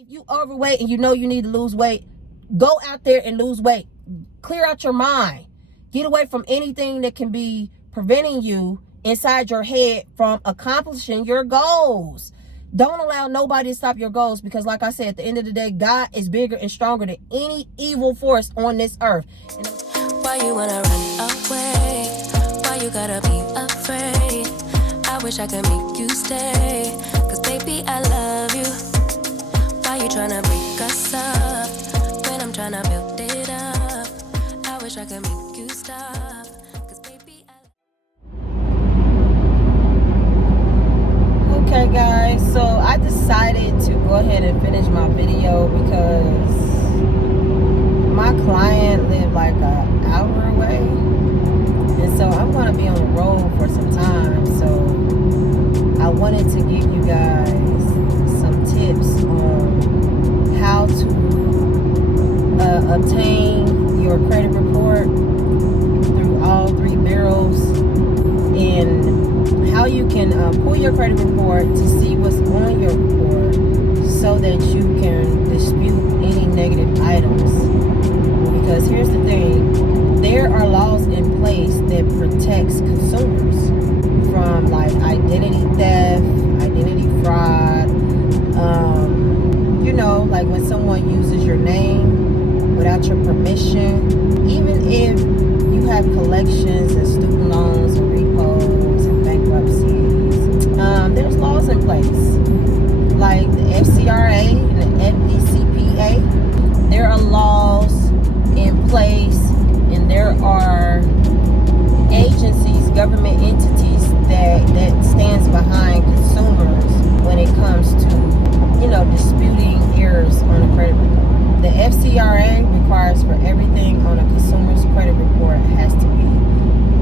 If you overweight and you know you need to lose weight, go out there and lose weight. Clear out your mind. Get away from anything that can be preventing you inside your head from accomplishing your goals. Don't allow nobody to stop your goals, because like I said, at the end of the day, God is bigger and stronger than any evil force on this earth. Why you wanna run away? Why you gotta be afraid? I wish I could make you stay, 'cause baby I love you. Why you tryna break us up when I'm tryna build it up? I wish I could make you stop, 'cause baby Okay guys, so I decided to go ahead and finish my video because my client lived like an hour away, and so I'm going to be on the road for some time. So I wanted to give you guys some tips on how to obtain your credit report through all three bureaus, and how you can pull your credit report to see what's on your report so that you can dispute any negative items. Because here's the thing, there are laws in place that protects consumers from like identity theft, identity fraud, you know, like when someone uses your name without your permission. Even if you have collections and student loans and repos and bankruptcies, there's laws in place like the FCRA and the FDCPA. There are laws in place, and there are agencies, government entities that stands behind consumers when it comes to, you know, disputing errors on a credit report. The FCRA requires for everything on a consumer's credit report has to be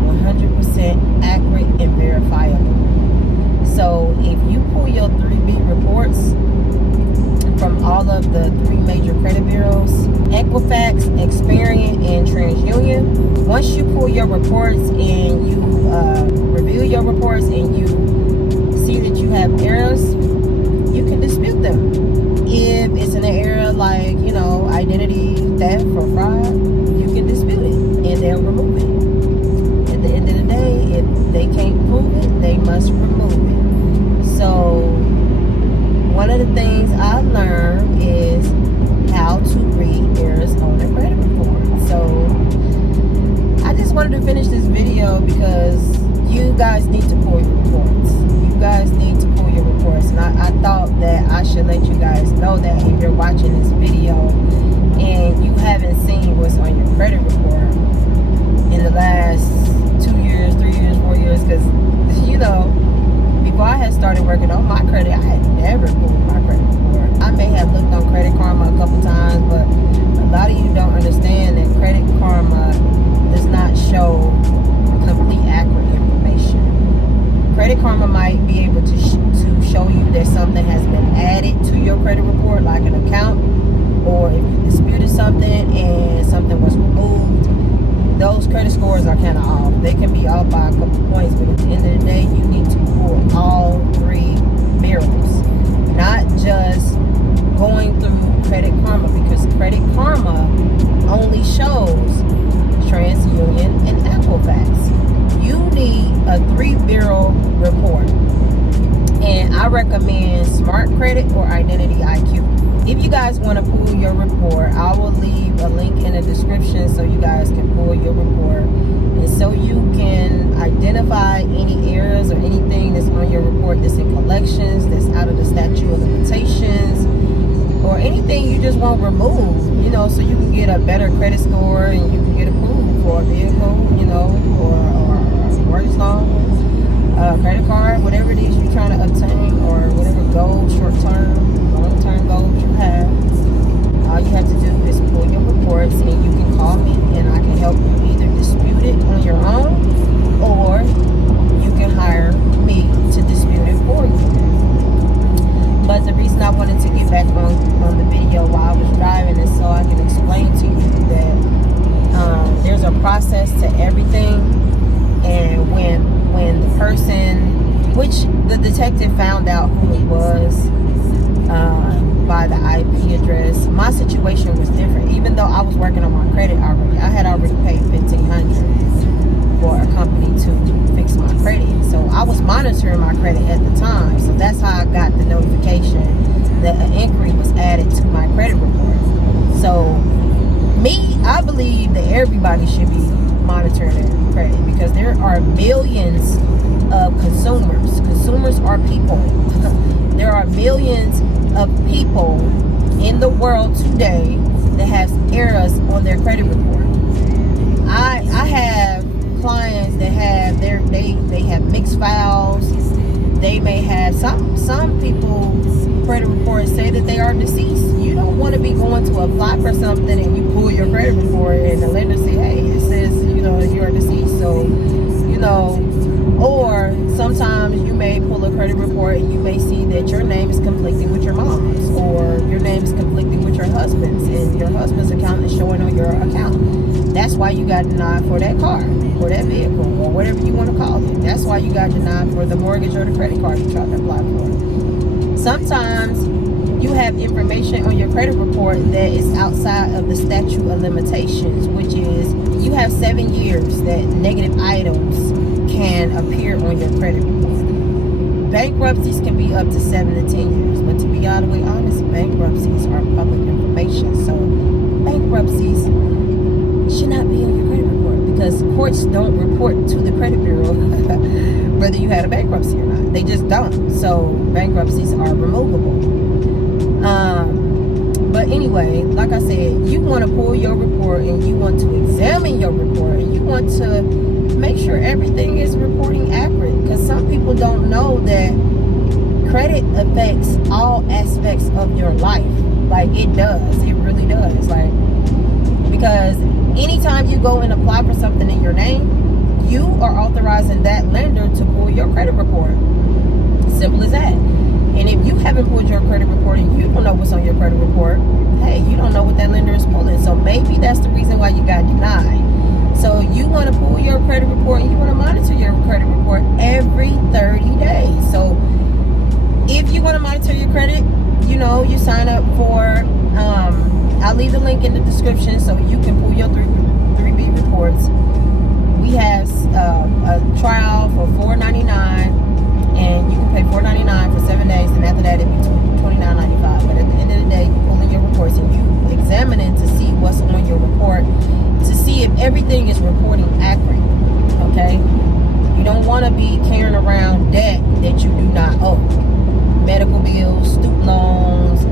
100% accurate and verifiable. So if you pull your 3B reports from all of the three major credit bureaus, Equifax, Experian, and TransUnion, once you pull your reports and you review your reports and you see that you have errors, you can dispute them. If it's in an area like, you know, identity theft or fraud, you can dispute it and they'll remove it. At the end of the day, if they can't prove it, they must remove it. So one of the things I learned is how to read errors on a credit report. So I just wanted to finish this video because you guys need to pull your reports. You guys need to pull your reports. And I thought that I should let you guys know that if you're watching this video and you haven't seen what's on your credit report in the last 2 years, 3 years, 4 years, because, you know, before I had started working on my credit, I had never pulled my credit report. I may have looked on Credit Karma a couple times, but a lot of you don't understand that Credit Karma does not show complete accurate information. Credit Karma might be able to show you that something has been added to your credit report, like an account, or if you disputed something and something was removed. Those credit scores are kind of off. They can be off by a couple points, but at the end of the day, you need to pull all three bureaus, not just going through Credit Karma, because Credit Karma only shows TransUnion and Equifax. You need a 3-bureau report, and I recommend Smart Credit or Identity IQ. If you guys want to pull your report, I will leave a link in the description so you guys can pull your report, and so you can identify any errors or anything that's on your report that's in collections, that's out of the statute of limitations, or anything you just want removed, you know, so you can get a better credit score and you can get approved for a vehicle, you know, or mortgage loan, credit card, whatever it is you're trying to obtain, or whatever goals, short-term, long-term goals you have. All you have to do is pull your reports, and you can call me and I can help you either dispute it on your own, or you can hire me to dispute it for you. But the reason I wanted to get back on the video while I was driving is so I can explain to you that there's a process to everything. And when the person, which the detective found out who it was, by the IP address. My situation was different. Even though I was working on my credit already, I had already paid $1,500 for a company to fix my credit. So I was monitoring my credit at the time. So that's how I got the notification that an inquiry was added to my credit report. So I believe that everybody should be monitoring their credit, because there are millions of consumers. Consumers are people. There are millions of people in the world today that have errors on their credit report. I have clients that have they have mixed files. They may have some people credit reports say that they are deceased. You don't want to be going to apply for something and you pull your credit report and the lender say, hey, it says you are deceased. So or sometimes you may pull a credit report and you may see that your name is conflicting with your mom's, or your name is conflicting with your husband's, and your husband's account is showing on your account. That's why you got denied for that car, or that vehicle, or whatever you want to call it. That's why you got denied for the mortgage or the credit card you tried to apply for. Sometimes you have information on your credit report that is outside of the statute of limitations, which is you have 7 years that negative items can appear on your credit report. Bankruptcies can be up to 7 to 10 years, but to be all the way honest, bankruptcies are public information. So bankruptcies should not be on your credit report, because courts don't report to the credit bureau whether you had a bankruptcy or not. They just don't. So bankruptcies are removable. But anyway, like I said, you want to pull your report and you want to examine your report and you want to make sure everything is reporting accurate, because some people don't know that credit affects all aspects of your life. Like, it does. It really does. Like, because anytime you go and apply for something in your name, you are authorizing that lender to pull your credit report. Simple as that. And if you haven't pulled your credit report and you don't know what's on your credit report, hey, you don't know what that lender is pulling. So maybe that's the reason why you got denied. So you want to pull your credit report and you want to monitor your credit report every 30 days. So if you want to monitor your credit, you sign up for, I'll leave the link in the description so you can pull your 3B reports. We have a trial for $4.99. And you can pay $4.99 for 7 days, and after that it'll be $29.95. But at the end of the day, you pull in your reports and you examine it to see what's on your report, to see if everything is reporting accurate. Okay? You don't want to be carrying around debt that you do not owe. Medical bills, student loans,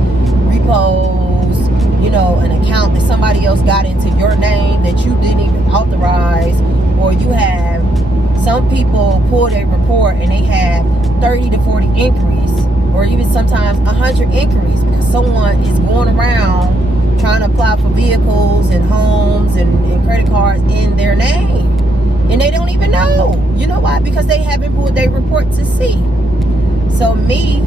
repos, an account that somebody else got into your name that you didn't even authorize, or you have. Some people pull their report and they have 30 to 40 inquiries, or even sometimes 100 inquiries, because someone is going around trying to apply for vehicles and homes and credit cards in their name. And they don't even know. You know why? Because they haven't pulled their report to see. So me,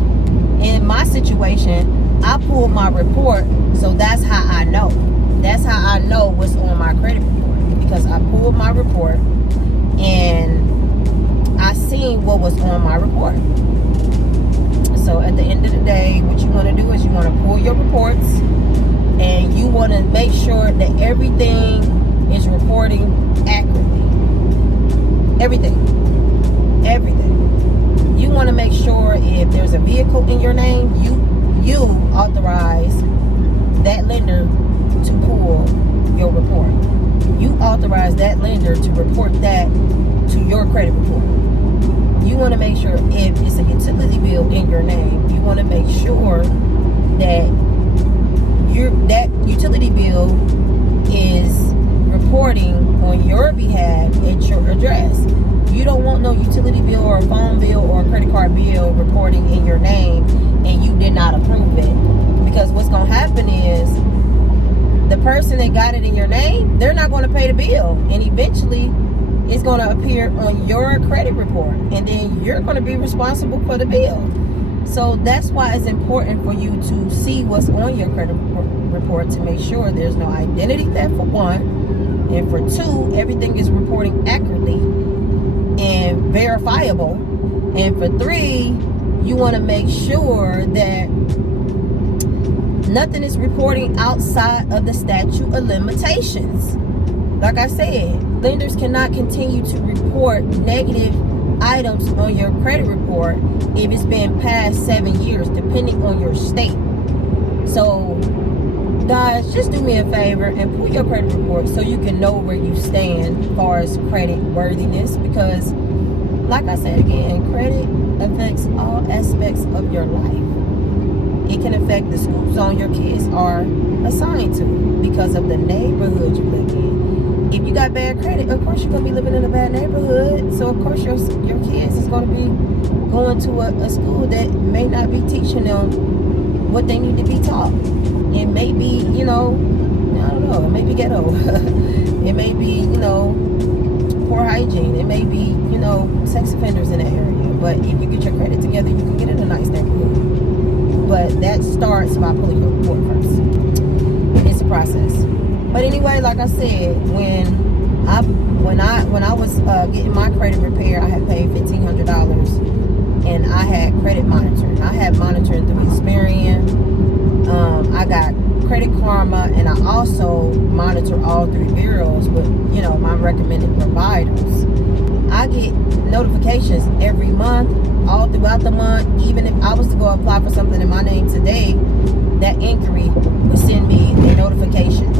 in my situation, I pulled my report, so that's how I know. That's how I know what's on my credit report, because I pulled my report and I seen what was on my report. So at the end of the day, what you want to do is you want to pull your reports and you want to make sure that everything is reporting accurately. Everything. You want to make sure if there's a vehicle in your name, you authorize that lender to pull your report. You authorize that lender to report that to your credit report. You want to make sure if it's a utility bill in your name, you want to make sure that that utility bill is reporting on your behalf at your address. You don't want no utility bill or a phone bill or a credit card bill reporting in your name and you did not approve it. Because what's going to happen is the person that got it in your name, they're not going to pay the bill. And eventually, it's going to appear on your credit report. And then you're going to be responsible for the bill. So that's why it's important for you to see what's on your credit report to make sure there's no identity theft, for one. And for two, everything is reporting accurately and verifiable. And for three, you want to make sure that Nothing is reporting outside of the statute of limitations. Like I said, lenders cannot continue to report negative items on your credit report if it's been past 7 years, depending on your state. So, guys, just do me a favor and pull your credit report so you can know where you stand as far as credit worthiness. Because, like I said again, credit affects all aspects of your life. It can affect the school zone your kids are assigned to because of the neighborhood you live in. If you got bad credit, of course you're going to be living in a bad neighborhood. So, of course, your kids is going to be going to a school that may not be teaching them what they need to be taught. It may be, I don't know, it may be ghetto. It may be, poor hygiene. It may be, sex offenders in that area. But if you get your credit together, you can get in a nice neighborhood. But that starts by pulling your report first. It's a process. But anyway, like I said, when I was getting my credit repair, I had paid $1,500, and I had credit monitoring. I had monitoring through Experian. I got Credit Karma, and I also monitor all 3 bureaus with my recommended providers. I get notifications every month, all throughout the month. Even if I was to go apply for something in my name today, that inquiry would send me a notification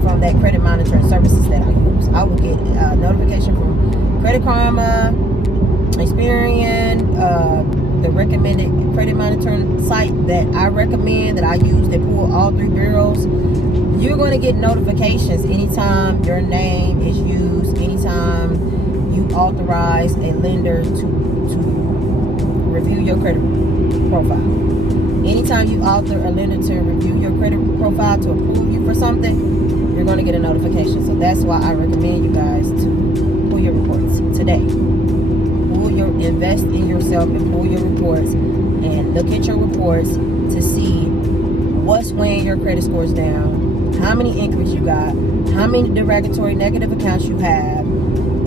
from that credit monitoring services that I use. I will get a notification from Credit Karma, Experian, the recommended credit monitoring site that I recommend, that I use, that pull all 3 bureaus. You're going to get notifications anytime your name is used, anytime you authorize a lender to review your credit profile. Anytime you author a lender to review your credit profile, to approve you for something, you're going to get a notification. So that's why I recommend you guys to pull your reports today. Invest in yourself and pull your reports and look at your reports to see what's weighing your credit scores down, how many inquiries you got, how many derogatory negative accounts you have,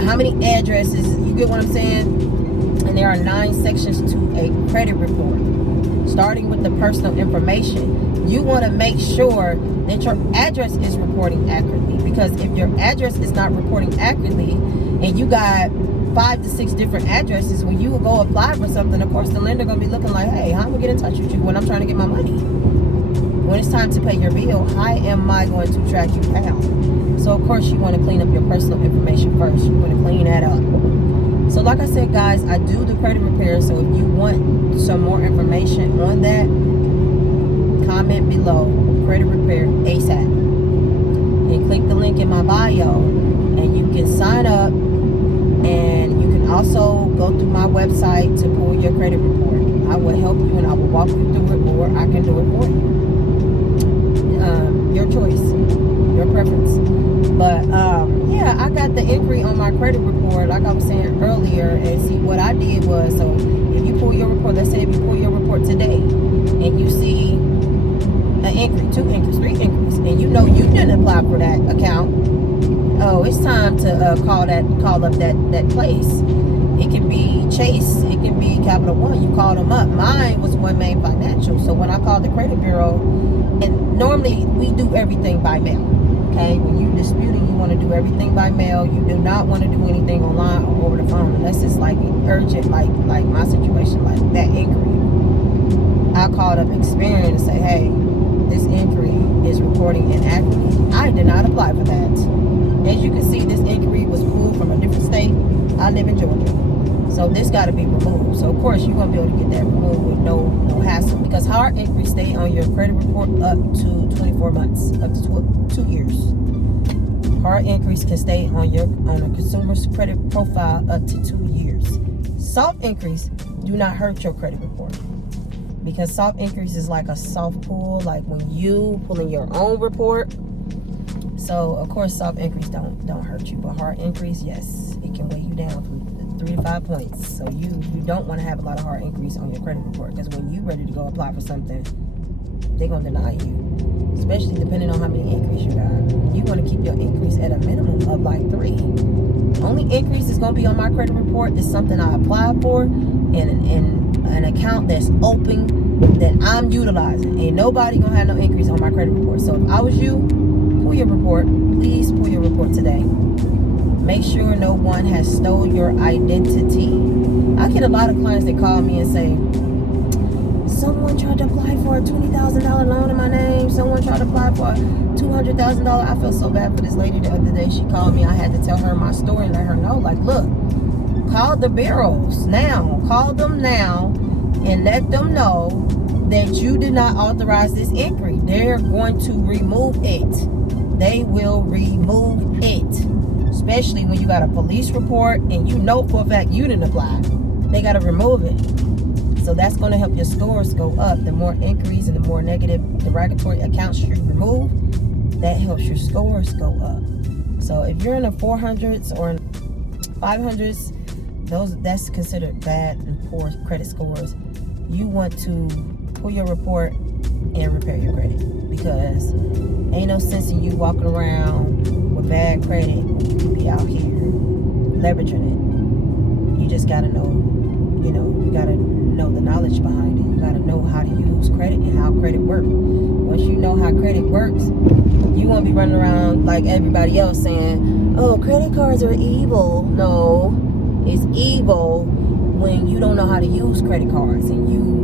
how many addresses. You get what I'm saying? And there are 9 sections to a credit report, starting with the personal information. You want to make sure that your address is reporting accurately, because if your address is not reporting accurately and you got 5 to 6 different addresses, when you go apply for something, of course the lender gonna be looking like, hey, how am I get in touch with you when I'm trying to get my money? When it's time to pay your bill, how am I going to track you down? So of course you want to clean up your personal information first. You want to clean that up. So like I said, guys, I do the credit repair. So if you want some more information on that, comment below, credit repair ASAP, and click the link in my bio, and you can sign up. And you can also go through my website to pull your credit report. I will help you and I will walk you through it, or I can do it for you. Your choice, your preference. But yeah, I got the inquiry on my credit report, like I was saying earlier. And see, what I did was, so if you pull your report, let's say if you pull your report today and you see an inquiry, 2 inquiries, 3 inquiries, and you didn't apply for that account, oh, it's time to call up that place. It can be Chase, it can be Capital One. You call them up. Mine was One Main Financial. So when I called the credit bureau, and normally we do everything by mail. Okay, when you're disputing, you want to do everything by mail. You do not want to do anything online or over the phone unless it's like urgent, like my situation, like that inquiry. I called up Experian and say, hey, this inquiry is reporting inaccurately. I did not apply for that. As you can see, this inquiry was pulled from a different state. I live in Georgia. So this got to be removed. So of course you're going to be able to get that removed with no hassle, because hard inquiries stay on your credit report up to 24 months, up to 2 years. Hard inquiries can stay on a consumer's credit profile up to 2 years. Soft inquiries do not hurt your credit report, because soft inquiries is like a soft pull, like when you pulling your own report. So of course soft inquiries don't hurt you, but hard inquiries, yes, it can weigh you down from 3 to 5 points. So you don't want to have a lot of hard inquiries on your credit report, because when you're ready to go apply for something, they're gonna deny you. especially depending on how many inquiries you got. You want to keep your increase at a minimum of like 3. Only increase is going to be on my credit report is something I applied for in an account that's open that I'm utilizing. Ain't nobody going to have no increase on my credit report. So if I was you, pull your report. Please pull your report today. Make sure no one has stole your identity. I get a lot of clients that call me and say, someone tried to apply for a $20,000 loan in my name. Someone tried to apply for $200,000. I feel so bad for this lady the other day. She called me. I had to tell her my story and let her know, like, look, call the bureaus now. Call them now and let them know that you did not authorize this inquiry. They're going to remove it. They will remove it. Especially when you got a police report and you know for a fact you didn't apply. They got to remove it. So that's going to help your scores go up. The more inquiries and the more negative derogatory accounts you remove, that helps your scores go up. So if you're in the 400s or 500s, that's considered bad and poor credit scores. You want to pull your report and repair your credit, because ain't no sense in you walking around with bad credit when you be out here leveraging it. You just gotta know, you gotta know the knowledge behind it. You gotta know how to use credit and how credit works. Once you know how credit works, you won't be running around like everybody else saying, oh, credit cards are evil. No, it's evil when you don't know how to use credit cards and you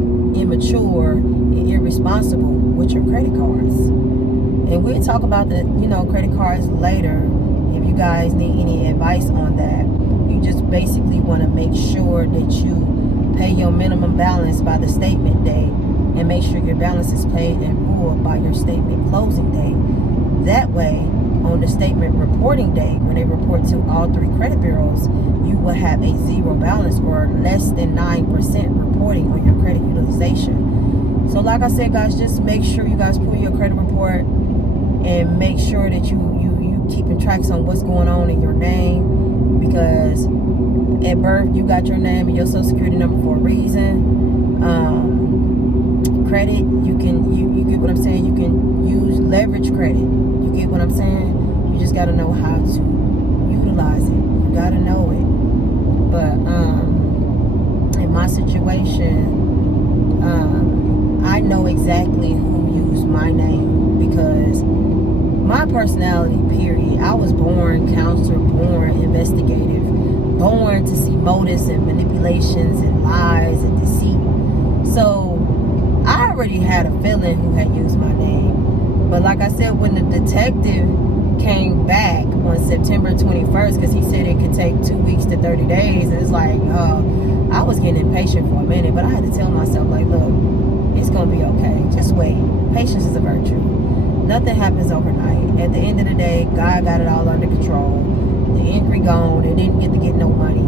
immature and irresponsible with your credit cards. And we'll talk about the, credit cards later. If you guys need any advice on that, you just basically want to make sure that you pay your minimum balance by the statement date and make sure your balance is paid in full by your statement closing date. That way, on the statement reporting date, when they report to all 3 credit bureaus, you will have a 0 balance or less than 9% reporting on your credit utilization. So like I said, guys, just make sure you guys pull your credit report and make sure that you keeping tracks on what's going on in your name, because at birth you got your name and your social security number for a reason. Credit, you get what I'm saying? You can use leverage credit. You get what I'm saying? You just got to know how to utilize it. You got to know it. But in my situation, I know exactly who used my name, because my personality, period. I was born counselor, born investigative, born to see motives and manipulations and lies and deceit. So I already had a feeling who had used my name. But like I said, when the detective came back on September 21st, because he said it could take 2 weeks to 30 days, and it's like, I was getting impatient for a minute, but I had to tell myself, like, look, it's going to be okay. Just wait. Patience is a virtue. Nothing happens overnight. At the end of the day, God got it all under control. The inquiry gone. They didn't get to get no money.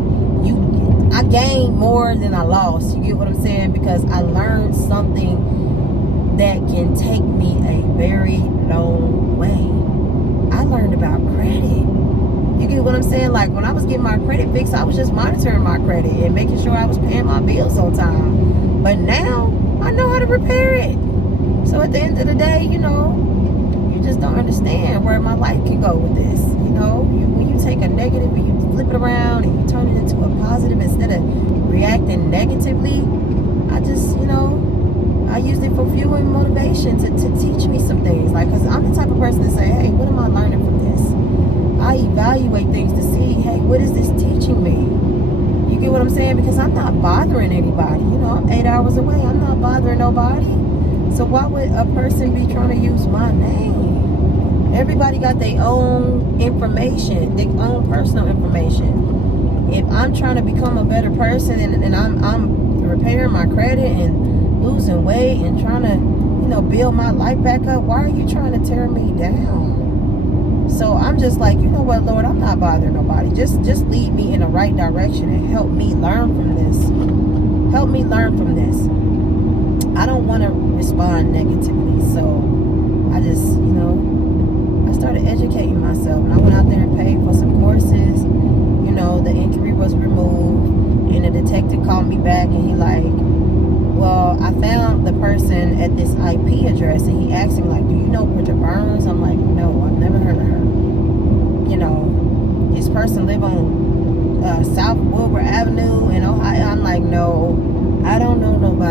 I gained more than I lost. You get what I'm saying? Because I learned something that can take me a very long way. I learned about credit. You get what I'm saying? Like, when I was getting my credit fixed, I was just monitoring my credit and making sure I was paying my bills on time. But now, I know how to repair it. So at the end of the day, you just don't understand where my life can go with this. When you take a negative and you flip it around and you turn it into a positive instead of reacting negatively, I used it for fuel and motivation to teach me some things. Like, because I'm the type of person to say, hey, what am I learning from this? I evaluate things to see, hey, what is this teaching me? You get what I'm saying? Because I'm not bothering anybody. I'm 8 hours away. I'm not bothering nobody. So why would a person be trying to use my name? Everybody got their own information, their own personal information. If I'm trying to become a better person and I'm repairing my credit and losing weight and trying to, build my life back up, why are you trying to tear me down? So I'm just like, you know what, Lord, I'm not bothering nobody. Just lead me in the right direction and help me learn from this. Help me learn from this. I don't want to respond negatively, so I just, I started educating myself, and I went out there and paid for some courses. The inquiry was removed, and the detective called me back, and he like, well, I found the person at this IP address, and he asked him, like, do you know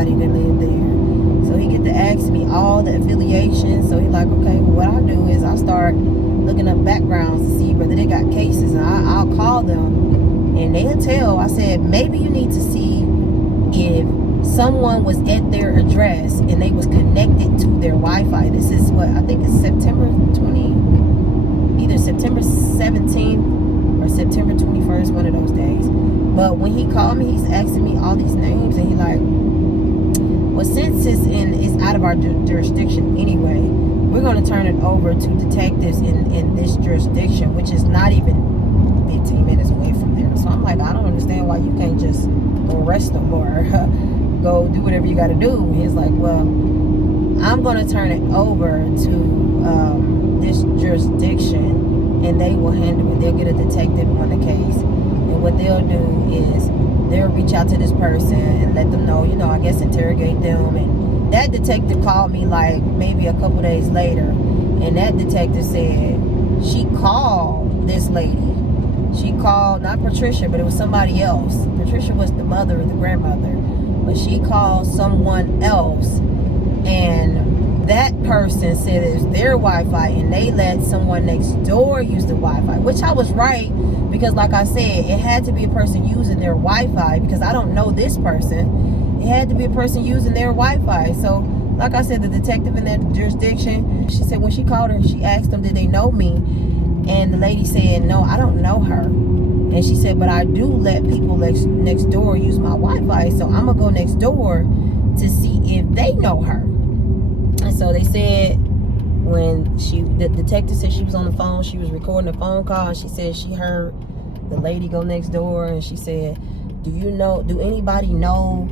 anybody that lived there. So he get to ask me all the affiliations. So he like, okay, well, what I do is I start looking up backgrounds to see whether they got cases, and I'll call them, and they'll tell. I said, maybe you need to see if someone was at their address and they was connected to their Wi-Fi. This is what I think it's September 20, either September 17th or September 21st, one of those days. But when he called me, he's asking me all these names, and he like, well, since it's out of our jurisdiction anyway, we're going to turn it over to detectives in this jurisdiction, which is not even 15 minutes away from there. So I'm like, I don't understand why you can't just go arrest them or go do whatever you got to do. And he's like, well, I'm going to turn it over to this jurisdiction, and they will handle it. They'll get a detective on the case, and what they'll do is they'll reach out to this person and let them know, I guess interrogate them. And that detective called me like maybe a couple days later, and that detective said she called this lady. She called, not Patricia, but it was somebody else. Patricia was the mother or the grandmother, but she called someone else, and that person said it was their Wi-Fi, and they let someone next door use the Wi-Fi, which I was right, because like I said, it had to be a person using their Wi-Fi, because I don't know this person. It had to be a person using their Wi-Fi. So like I said, the detective in that jurisdiction, she said when she called her, she asked them, did they know me? And the lady said, no, I don't know her. And she said, but I do let people next door use my Wi-Fi, so I'm going to go next door to see if they know her. And so they said, when the detective said she was on the phone, she was recording a phone call, and she said she heard the lady go next door, and she said, do anybody know,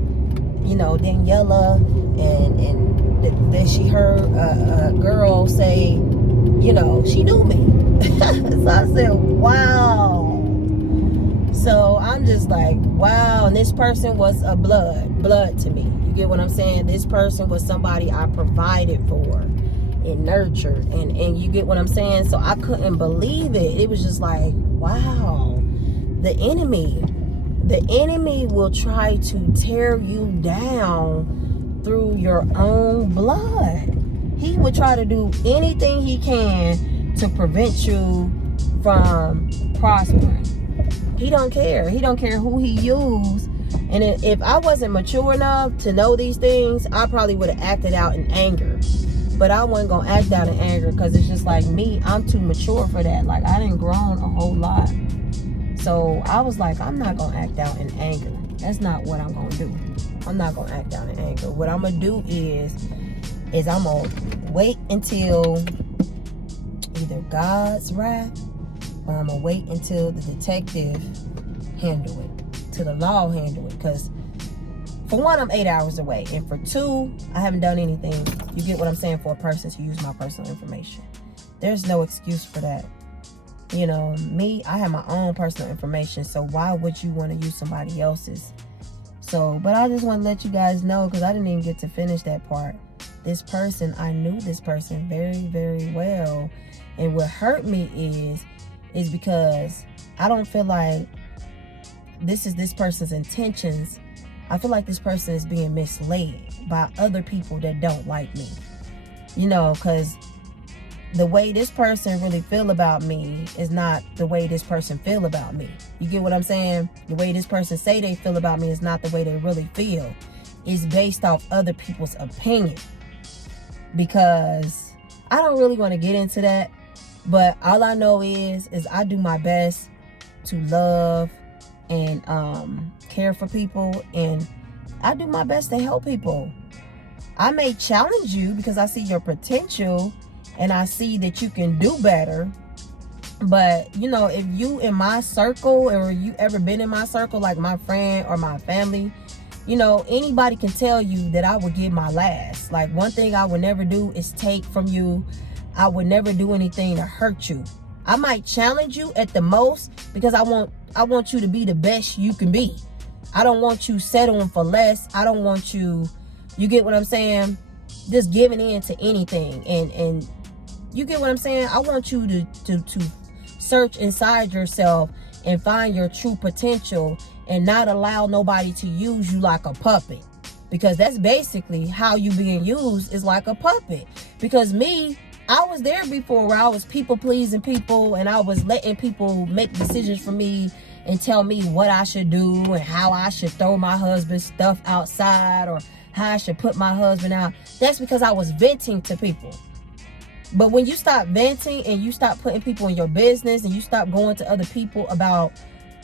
Daniela? And then she heard a girl say, she knew me. So I said, wow. So I'm just like, wow. And this person was a blood to me. You get what I'm saying? This person was somebody I provided for and nurtured, and you get what I'm saying? So I couldn't believe it. It was just like, wow. The enemy will try to tear you down through your own blood. He would try to do anything he can to prevent you from prospering. He don't care. He don't care who he used. And if I wasn't mature enough to know these things, I probably would have acted out in anger. But I wasn't going to act out in anger, because it's just like me. I'm too mature for that. Like, I didn't grown a whole lot. So I was like, I'm not going to act out in anger. That's not what I'm going to do. I'm not going to act out in anger. What I'm going to do is I'm going to wait until either God's wrath, or I'm going to wait until the detective handle it, till the law handle it. Because for one, I'm 8 hours away. And for two, I haven't done anything. You get what I'm saying? For a person to use my personal information. There's no excuse for that. Me, I have my own personal information. So why would you want to use somebody else's? So, but I just want to let you guys know, because I didn't even get to finish that part. This person, I knew this person very, very well. And what hurt me is because I don't feel like this is this person's intentions. I feel like this person is being misled by other people that don't like me. Because the way this person really feel about me is not the way this person feel about me. You get what I'm saying? The way this person say they feel about me is not the way they really feel. It's based off other people's opinion. Because I don't really want to get into that. But all I know is I do my best to love and care for people. And I do my best to help people. I may challenge you because I see your potential and I see that you can do better. But, if you in my circle, or you ever been in my circle, like my friend or my family, anybody can tell you that I would give my last. Like, one thing I would never do is take from you. I would never do anything to hurt you. I might challenge you at the most, because I want you to be the best you can be. I don't want you settling for less. I don't want you get what I'm saying? Just giving in to anything. And you get what I'm saying? I want you to search inside yourself and find your true potential, and not allow nobody to use you like a puppet. because that's basically how you being used, is like a puppet. Because me, I was there before where I was people pleasing people, and I was letting people make decisions for me and tell me what I should do and how I should throw my husband's stuff outside or how I should put my husband out. That's because I was venting to people. But when you stop venting and you stop putting people in your business and you stop going to other people about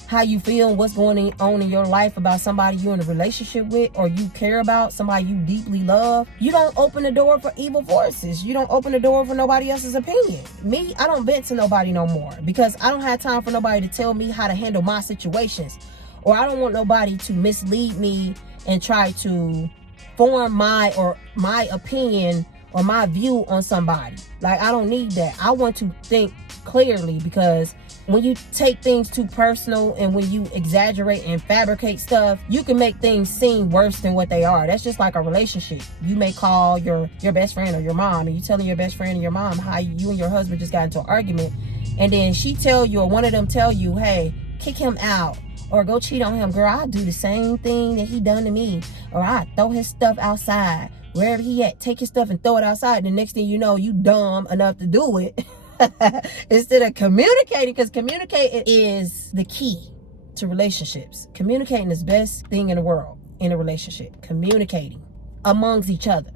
how you feel and what's going on in your life about somebody you're in a relationship with or you care about, somebody you deeply love, you don't open the door for evil forces. You don't open the door for nobody else's opinion. Me, I don't vent to nobody no more because I don't have time for nobody to tell me how to handle my situations. Or I don't want nobody to mislead me and try to form my opinion or my view on somebody. Like, I don't need that. I want to think clearly, because when you take things too personal and when you exaggerate and fabricate stuff, you can make things seem worse than what they are. That's just like a relationship. You may call your best friend or your mom, and you telling your best friend and your mom how you and your husband just got into an argument, and then she tell you, or one of them tell you, hey, kick him out or go cheat on him. Girl, I do the same thing that he done to me, or I throw his stuff outside. Wherever he at, take his stuff and throw it outside. And the next thing you know, you dumb enough to do it. Instead of communicating, because communicating is the key to relationships. Communicating is the best thing in the world in a relationship. Communicating amongst each other.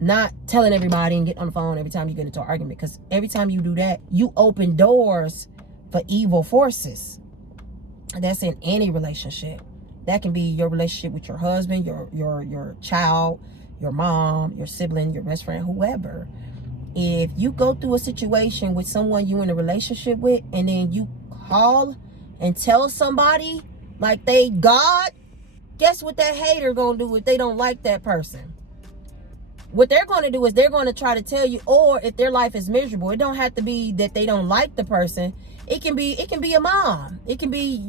Not telling everybody and getting on the phone every time you get into an argument. Because every time you do that, you open doors for evil forces. That's in any relationship. That can be your relationship with your husband, your child, your mom, your sibling, your best friend, whoever. If you go through a situation with someone you in a relationship with, and then you call and tell somebody like they God, guess what that hater gonna do if they don't like that person? What they're gonna do is they're gonna try to tell you, or if their life is miserable, it don't have to be that they don't like the person. It can be a mom. It can be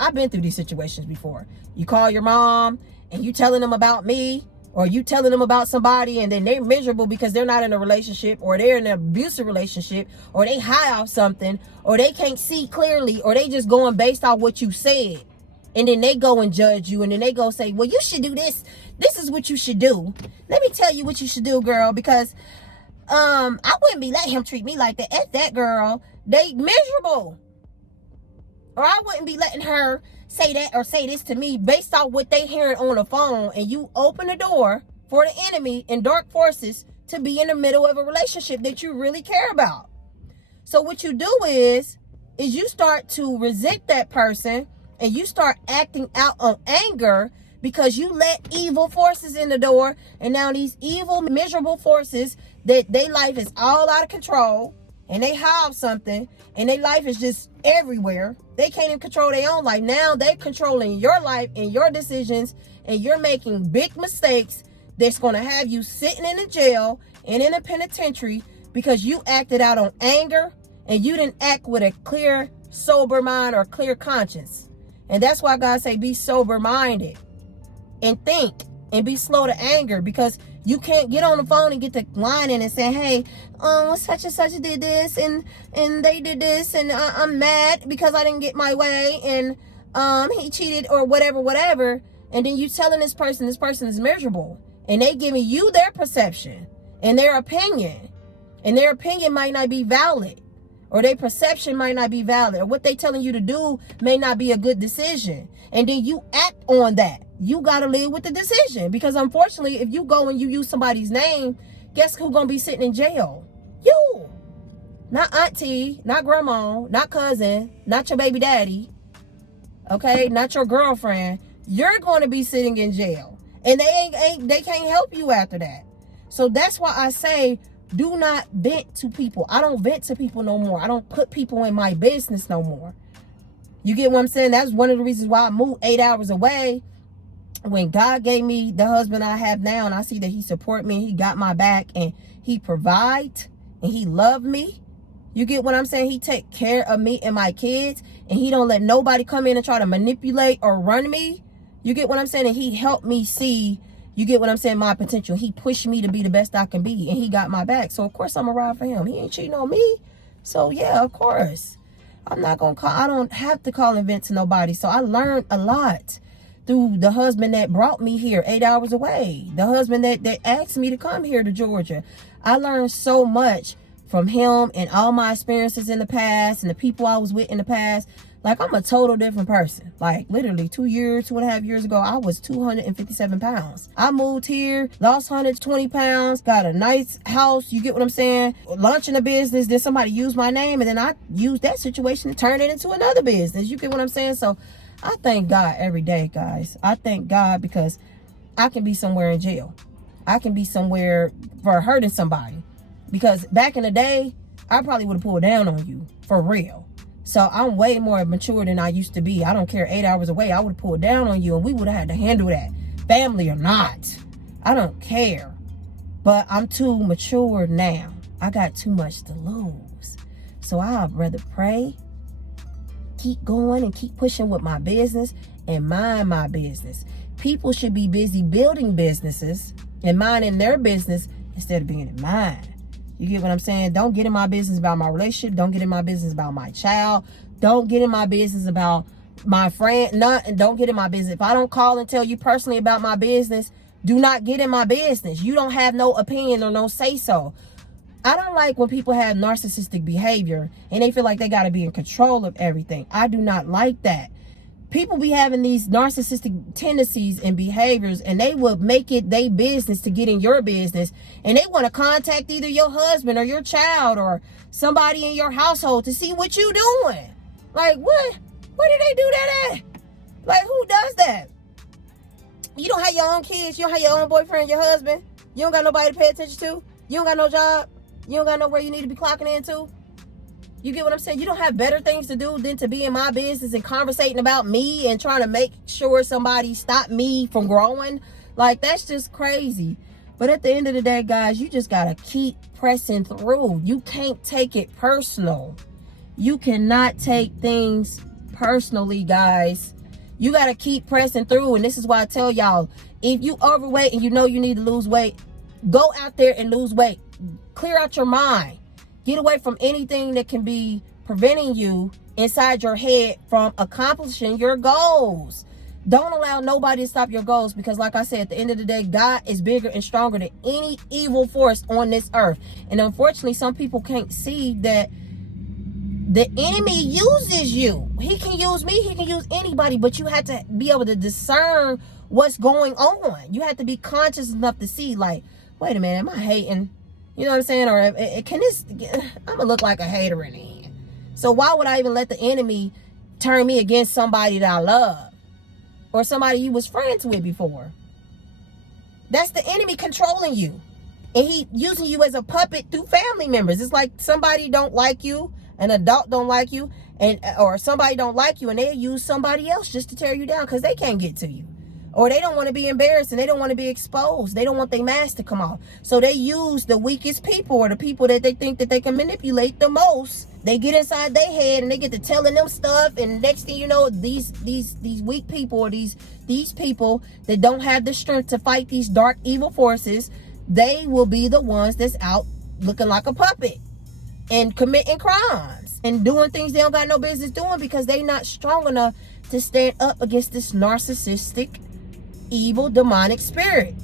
I've been through these situations before. You call your mom and you telling them about me, or you telling them about somebody, and then they're miserable because they're not in a relationship, or they're in an abusive relationship, or they high off something, or they can't see clearly, or they just going based off what you said. And then they go and judge you, and then they go say, well, you should do this. This is what you should do. Let me tell you what you should do, girl, because I wouldn't be letting him treat me like that. At that girl, they miserable. Or I wouldn't be letting her say that or say this to me based off what they hearing on the phone. And you open the door for the enemy and dark forces to be in the middle of a relationship that you really care about. So what you do is you start to resent that person, and you start acting out on anger because you let evil forces in the door. And now these evil, miserable forces, that their life is all out of control, and they have something, and their life is just everywhere. They can't even control their own life. Now they're controlling your life and your decisions, and you're making big mistakes that's going to have you sitting in a jail and in a penitentiary because you acted out on anger and you didn't act with a clear, sober mind or clear conscience. And that's why God say be sober-minded and think and be slow to anger, because you can't get on the phone and get to whining and say, hey, such and such did this and they did this, and I'm mad because I didn't get my way, and he cheated or whatever. And then you telling this person is miserable, and they giving you their perception and their opinion, and their opinion might not be valid, or their perception might not be valid, or what they telling you to do may not be a good decision. And then you act on that. You got to live with the decision, because unfortunately, if you go and you use somebody's name, guess who's going to be sitting in jail? You. Not auntie, not grandma, not cousin, not your baby daddy, okay? Not your girlfriend. You're going to be sitting in jail, and they can't help you after that. So that's why I say, do not vent to people. I don't vent to people no more. I don't put people in my business no more. You get what I'm saying? That's one of the reasons why I moved 8 hours away. When God gave me the husband I have now, and I see that he support me, he got my back, and he provide, and he love me. You get what I'm saying? He take care of me and my kids, and he don't let nobody come in and try to manipulate or run me. You get what I'm saying? And he helped me see, you get what I'm saying, my potential. He pushed me to be the best I can be, and he got my back. So of course I'm gonna ride for him. He ain't cheating on me. So yeah, of course. I'm not gonna call, I don't have to call and vent to nobody. So I learned a lot. through the husband that brought me here 8 hours away. The husband that asked me to come here to Georgia. I learned so much from him and all my experiences in the past and the people I was with in the past. Like, I'm a total different person. Like, literally 2.5 years ago, I was 257 pounds. I moved here, lost 120 pounds, got a nice house. You get what I'm saying? Launching a business, then somebody used my name, and then I used that situation to turn it into another business. You get what I'm saying? So I thank God every day, guys. I thank God because I can be somewhere in jail. I can be somewhere for hurting somebody. Because back in the day, I probably would have pulled down on you, for real. So I'm way more mature than I used to be. I don't care, 8 hours away, I would have pulled down on you and we would have had to handle that. Family or not. I don't care. But I'm too mature now. I got too much to lose. So I'd rather pray, keep going and keep pushing with my business and mind my business. People should be busy building businesses and minding their business instead of being in mine. You get what I'm saying? Don't get in my business about my relationship. Don't get in my business about my child. Don't get in my business about my friend. Don't get in my business. If I don't call and tell you personally about my business, do not get in my business. You don't have no opinion or no say-so. I don't like when people have narcissistic behavior and they feel like they got to be in control of everything. I do not like that. People be having these narcissistic tendencies and behaviors, and they will make it their business to get in your business, and they want to contact either your husband or your child or somebody in your household to see what you doing. Like, what? Where did they do that at? Like, who does that? You don't have your own kids. You don't have your own boyfriend, your husband. You don't got nobody to pay attention to. You don't got no job. You don't got nowhere you need to be clocking into. You get what I'm saying? You don't have better things to do than to be in my business and conversating about me and trying to make sure somebody stop me from growing. Like, that's just crazy. But at the end of the day, guys, you just got to keep pressing through. You can't take it personal. You cannot take things personally, guys. You got to keep pressing through. And this is why I tell y'all, if you overweight and you know you need to lose weight, go out there and lose weight. Clear out your mind. Get away from anything that can be preventing you inside your head from accomplishing your goals. Don't allow nobody to stop your goals, because like I said, at the end of the day, God is bigger and stronger than any evil force on this earth. And unfortunately, some people can't see that the enemy uses you. He can use me, he can use anybody, but you have to be able to discern what's going on. You have to be conscious enough to see, like, wait a minute, am I hating? You know what I'm saying? Or can this, I'm gonna look like a hater in the end. So why would I even let the enemy turn me against somebody that I love? Or somebody you was friends with before? That's the enemy controlling you. And he using you as a puppet through family members. It's like somebody don't like you, an adult don't like you, or somebody don't like you, and they use somebody else just to tear you down because they can't get to you. Or they don't want to be embarrassed and they don't want to be exposed. They don't want their mask to come off. So they use the weakest people, or the people that they think that they can manipulate the most. They get inside their head and they get to telling them stuff. And next thing you know, these weak people, or these people that don't have the strength to fight these dark evil forces, they will be the ones that's out looking like a puppet and committing crimes and doing things they don't got no business doing, because they not strong enough to stand up against this narcissistic, evil, demonic spirit.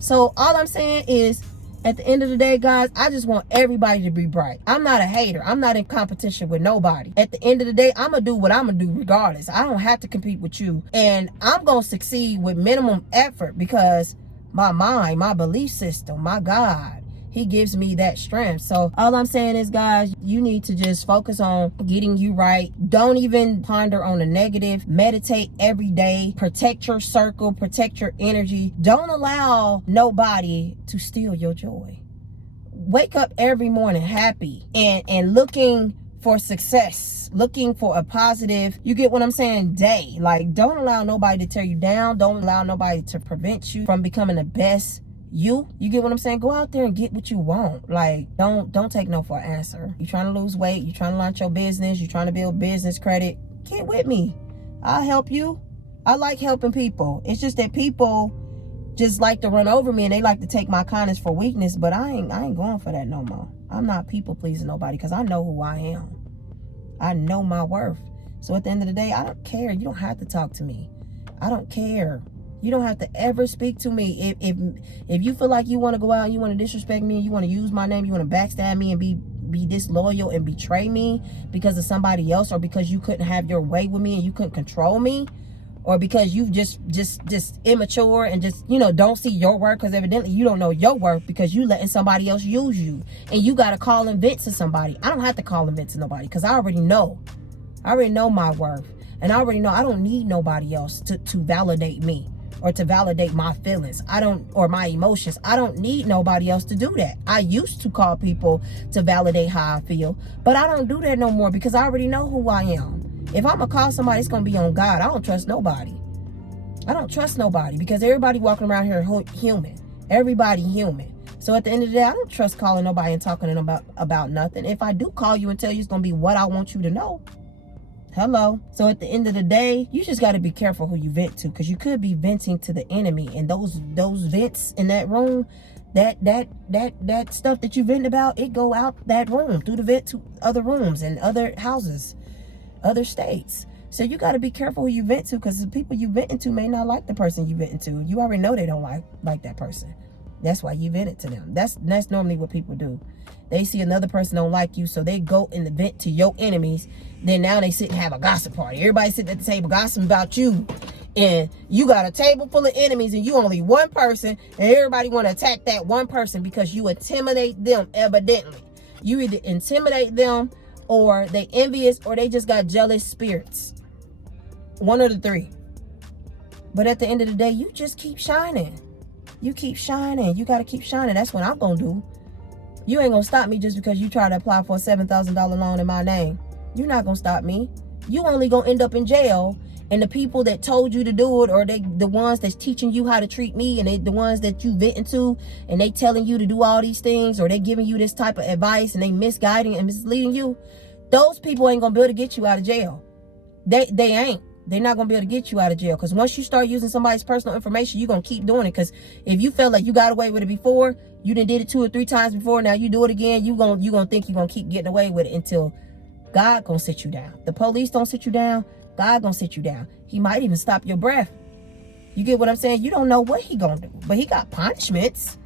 So all I'm saying is, at the end of the day, guys, I just want everybody to be bright. I'm not a hater. I'm not in competition with nobody. At the end of the day, I'm gonna do what I'm gonna do regardless. I don't have to compete with you, and I'm gonna succeed with minimum effort, because my mind, my belief system, my God, he gives me that strength. So all I'm saying is, guys, you need to just focus on getting you right. Don't even ponder on the negative. Meditate every day. Protect your circle. Protect your energy. Don't allow nobody to steal your joy. Wake up every morning happy and looking for success, looking for a positive, you get what I'm saying, day. Like, don't allow nobody to tear you down. Don't allow nobody to prevent you from becoming the best you get what I'm saying? Go out there and get what you want. Like, don't take no for an answer. You trying to lose weight, you trying to launch your business, you trying to build business credit, get with me. I'll help you. I like helping people. It's just that people just like to run over me, and they like to take my kindness for weakness, but I ain't going for that no more. I'm not people pleasing nobody, because I know who I am. I know my worth. So at the end of the day, I don't care. You don't have to talk to me. I don't care. You don't have to ever speak to me. If you feel like you want to go out and you want to disrespect me and you want to use my name, you want to backstab me and be disloyal and betray me because of somebody else, or because you couldn't have your way with me and you couldn't control me, or because you just immature and just, you know, don't see your worth, because evidently you don't know your worth because you letting somebody else use you, and you got to call and vent to somebody. I don't have to call and vent to nobody because I already know my worth, and I already know I don't need nobody else to validate me or to validate my feelings. Or my emotions. I don't need nobody else to do that. I used to call people to validate how I feel, but I don't do that no more because I already know who I am. If I'm gonna call somebody, it's gonna be on God. I don't trust nobody. Because everybody walking around here human. Everybody human. So at the end of the day, I don't trust calling nobody and talking to them about nothing. If I do call you and tell you, it's gonna be what I want you to know. Hello. So at the end of the day, you just got to be careful who you vent to, because you could be venting to the enemy, and those vents in that room, that stuff that you vent about, it go out that room through the vent to other rooms and other houses, other states. So you got to be careful who you vent to, because the people you venting to may not like the person you venting to. You already know they don't like that person. That's why you vented to them. That's normally what people do. They see another person don't like you, so they go and vent to your enemies. Then now they sit and have a gossip party. Everybody sitting at the table gossiping about you. And you got a table full of enemies and you only one person, and everybody want to attack that one person because you intimidate them, evidently. You either intimidate them, or they envious, or they just got jealous spirits. One of the three. But at the end of the day, you just keep shining. You keep shining. You got to keep shining. That's what I'm going to do. You ain't going to stop me just because you try to apply for a $7,000 loan in my name. You're not going to stop me. You only going to end up in jail. And the people that told you to do it, or the ones that's teaching you how to treat me, and they the ones that you venting to, and they telling you to do all these things, or they giving you this type of advice, and they misguiding and misleading you, those people ain't going to be able to get you out of jail. They ain't. They're not going to be able to get you out of jail, because once you start using somebody's personal information, you're going to keep doing it. Because if you felt like you got away with it before, you done did it 2 or 3 times before, now you do it again, you gonna think you're going to keep getting away with it until God going to sit you down. The police don't sit you down. God going to sit you down. He might even stop your breath. You get what I'm saying? You don't know what he going to do, but he got punishments.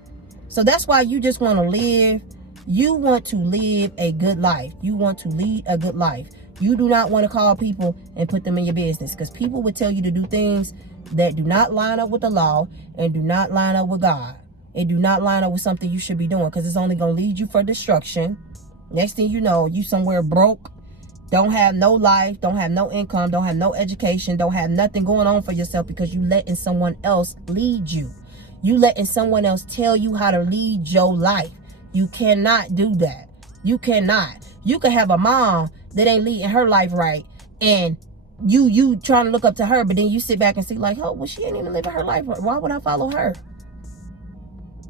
So that's why you just want to live. You want to live a good life. You want to lead a good life. You do not want to call people and put them in your business, because people would tell you to do things that do not line up with the law and do not line up with God. It do not line up with something you should be doing, because it's only going to lead you for destruction. Next thing you know, you somewhere broke, don't have no life, don't have no income, don't have no education, don't have nothing going on for yourself, because you letting someone else lead you. You letting someone else tell you how to lead your life. You cannot do that. You cannot. You can have a mom that ain't leading her life right, and you trying to look up to her, but then you sit back and see like, oh, well, she ain't even living her life right. Why would I follow her?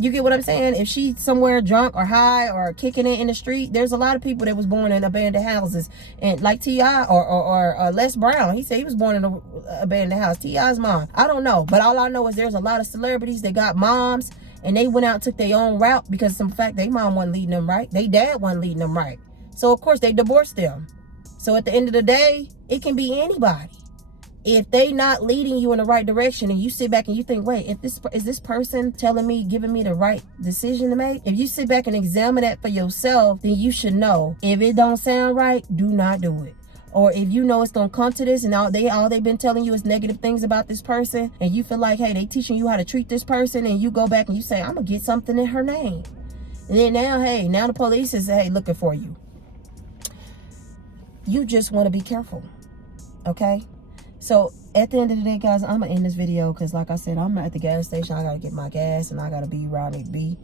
You get what I'm saying? If she's somewhere drunk or high or kicking it in the street, there's a lot of people that was born in abandoned houses, and like T.I. or Les Brown, he said he was born in an abandoned house. T.I.'s mom, I don't know, but all I know is there's a lot of celebrities that got moms, and they went out and took their own route because of some fact their mom wasn't leading them right, their dad wasn't leading them right. So of course they divorced them. So at the end of the day, it can be anybody. If they not leading you in the right direction, and you sit back and you think, wait, is this person telling me, giving me the right decision to make? If you sit back and examine that for yourself, then you should know. If it don't sound right, do not do it. Or if you know it's gonna come to this, and all they've been telling you is negative things about this person, and you feel like, hey, they teaching you how to treat this person, and you go back and you say, I'm gonna get something in her name. And then now the police is, hey, looking for you. You just want to be careful, okay? So at the end of the day, guys, I'm gonna end this video because, like I said, I'm at the gas station. I gotta get my gas, and I gotta be where I need to be.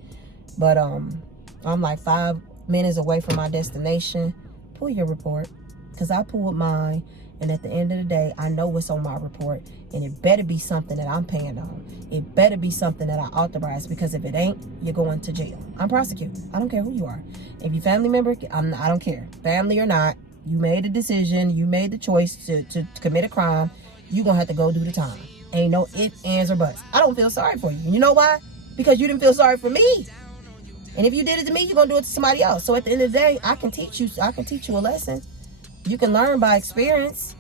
But I'm like 5 minutes away from my destination. Pull your report, because I pulled mine, and at the end of the day, I know what's on my report, and it better be something that I'm paying on. It better be something that I authorize, because if it ain't, you're going to jail. I'm prosecuted. I don't care who you are. If you're family member, I don't care, family or not. You made a decision. You made the choice to commit a crime. You're going to have to go do the time. Ain't no ifs, ands, or buts. I don't feel sorry for you. You know why? Because you didn't feel sorry for me. And if you did it to me, you're going to do it to somebody else. So at the end of the day, I can teach you a lesson. You can learn by experience.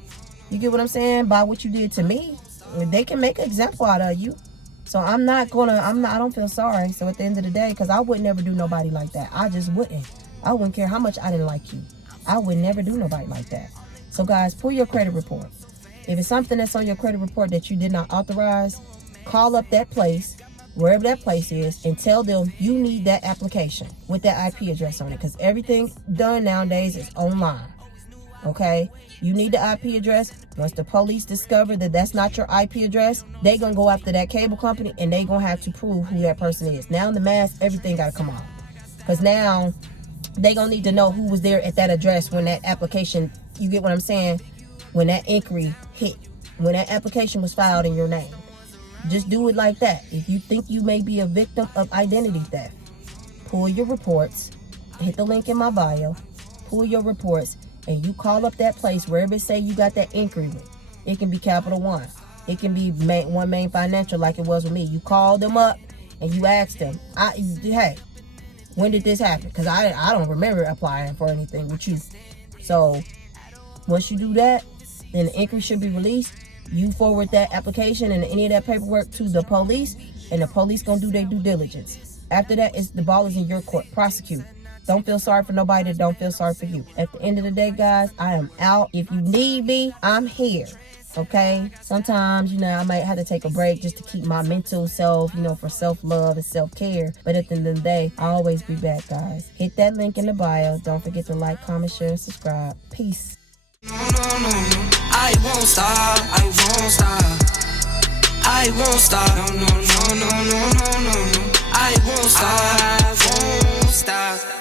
You get what I'm saying? By what you did to me. they can make an example out of you. So I don't feel sorry. So at the end of the day, because I would never do nobody like that. I just wouldn't. I wouldn't care how much I didn't like you. I would never do nobody like that. So guys, pull your credit report. If it's something that's on your credit report that you did not authorize, call up that place, wherever that place is, and tell them you need that application with that IP address on it, because everything done nowadays is online. Okay? You need the IP address. Once the police discover that that's not your IP address, they gonna go after that cable company and they gonna have to prove who that person is. Now in the mask, everything gotta come off. Because now they gonna need to know who was there at that address when that application, you get what I'm saying? When that inquiry hit, when that application was filed in your name. Just do it like that. If you think you may be a victim of identity theft, pull your reports, hit the link in my bio, pull your reports, and you call up that place wherever it say you got that inquiry with. It can be Capital One. It can be One Main Financial like it was with me. You call them up and you ask them, hey, when did this happen? Because I don't remember applying for anything with you. So once you do that, then the inquiry should be released. You forward that application and any of that paperwork to the police, and the police gonna do their due diligence. After that, the ball is in your court. Prosecute. Don't feel sorry for nobody that don't feel sorry for you. At the end of the day, guys, I am out. If you need me, I'm here. Okay? Sometimes, I might have to take a break just to keep my mental self, for self-love and self-care. But at the end of the day, I'll always be back, guys. Hit that link in the bio. Don't forget to like, comment, share, and subscribe. Peace. No, I won't stop, I won't stop, I won't stop, no, I won't stop, I won't stop.